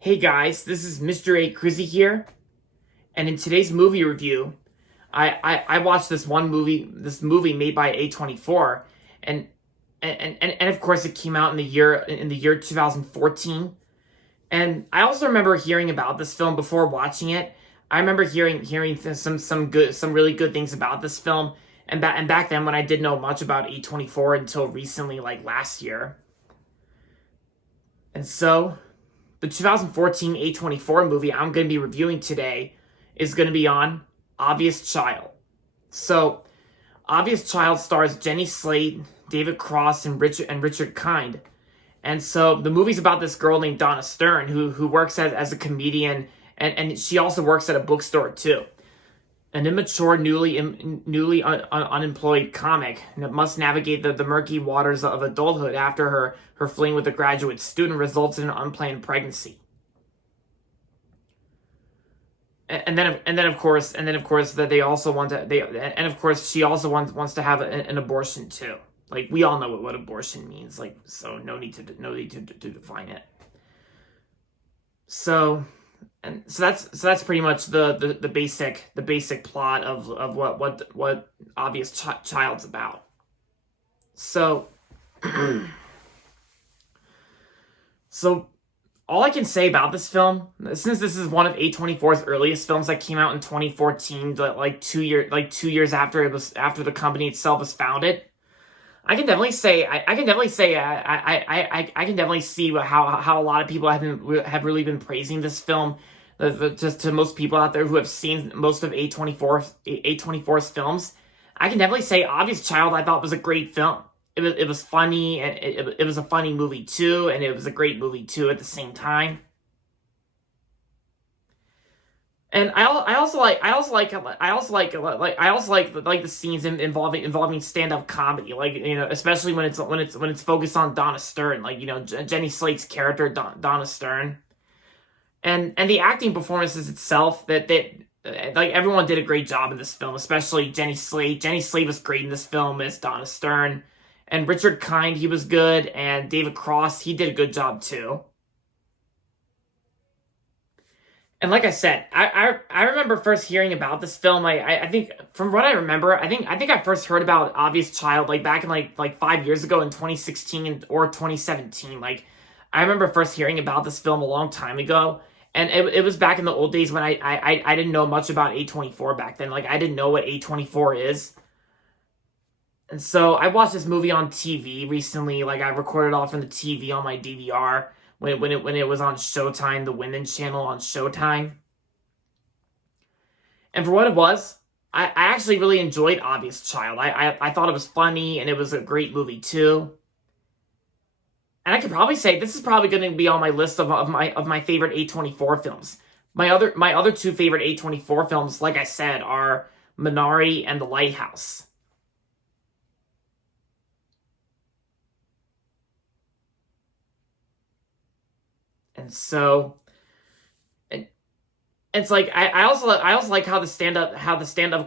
Hey guys, this is Mr. A. Crizzy here, and in today's movie review, I watched this movie made by A24, and and of course it came out in the year 2014, and I also remember hearing about this film before watching it. I remember hearing some really good things about this film, and back then when I didn't know much about A24 until recently, like last year, and so. The 2014 A24 movie I'm going to be reviewing today is going to be on Obvious Child. So, Obvious Child stars Jenny Slate, David Cross, and Richard Kind. And so the movie's about this girl named Donna Stern who works as a comedian, and she also works at a bookstore too. An immature, newly unemployed comic that must navigate the murky waters of adulthood after her fling with a graduate student results in an unplanned pregnancy. And then of course that they also want to they and of course she also wants to have an abortion too. Like we all know what abortion means. Like so no need to define it. So that's pretty much the basic plot of what Obvious Child's about. So so all I can say about this film, since this is one of A24's earliest films that came out in 2014, like 2 years after the company itself was founded, I can definitely say I can definitely say I can definitely see how a lot of people have really been praising this film. Just to most people out there who have seen most of A24's films, I can definitely say Obvious Child I thought was a great film. It was funny, and it was a funny movie too, and it was a great movie too at the same time. And I also like the scenes involving stand up comedy, like especially when it's focused on Donna Stern, like Jenny Slate's character Donna Stern, and the acting performances itself that like everyone did a great job in this film, especially Jenny Slate. Jenny Slate was great in this film as Donna Stern, and Richard Kind, he was good, and David Cross, he did a good job too. And like I said, I remember first hearing about this film. I think from what I remember, I think I first heard about Obvious Child like back in like 5 years ago in 2016 or 2017. Like I remember first hearing about this film a long time ago, and it was back in the old days when I didn't know much about A24 back then. Like I didn't know what A24 is. And so I watched this movie on TV recently. Like I recorded off from the TV on my DVR when it was on Showtime, the Women's Channel on Showtime. And for what it was, I actually really enjoyed Obvious Child. I thought it was funny, and it was a great movie too. And I could probably say this is probably going to be on my list of my favorite A24 films. My other two favorite A24 films, like I said, are Minari and The Lighthouse. And so it's like I also like how the stand up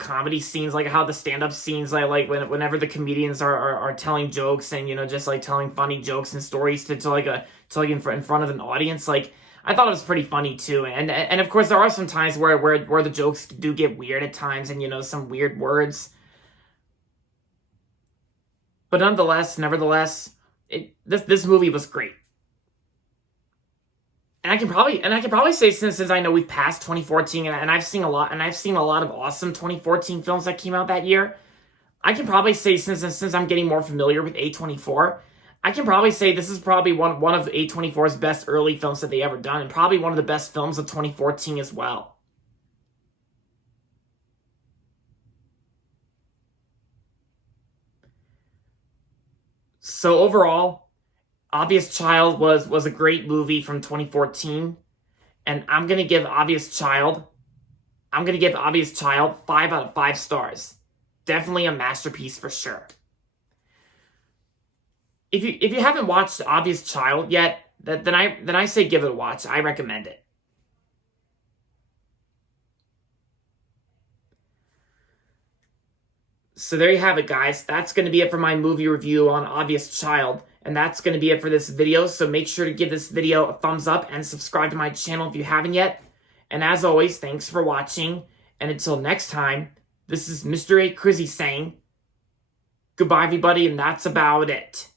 comedy scenes, like how the stand up scenes, like whenever the comedians are telling jokes, and just like telling funny jokes and stories to in front of an audience. Like I thought it was pretty funny too. And of course there are some times where the jokes do get weird at times, and some weird words. But nevertheless, this movie was great. And I can probably say, since I know we've passed 2014, and I've seen a lot of awesome 2014 films that came out that year. I can probably say, since I'm getting more familiar with A24, I can probably say this is probably one of A24's best early films that they ever done, and probably one of the best films of 2014 as well. So overall, Obvious Child was a great movie from 2014, and I'm gonna give Obvious Child 5 out of 5 stars. Definitely a masterpiece for sure. If you haven't watched Obvious Child yet, then I say give it a watch. I recommend it. So there you have it, guys. That's going to be it for my movie review on Obvious Child. And that's going to be it for this video. So make sure to give this video a thumbs up and subscribe to my channel if you haven't yet. And as always, thanks for watching. And until next time, this is Mr. A. Crizzy saying goodbye, everybody, and that's about it.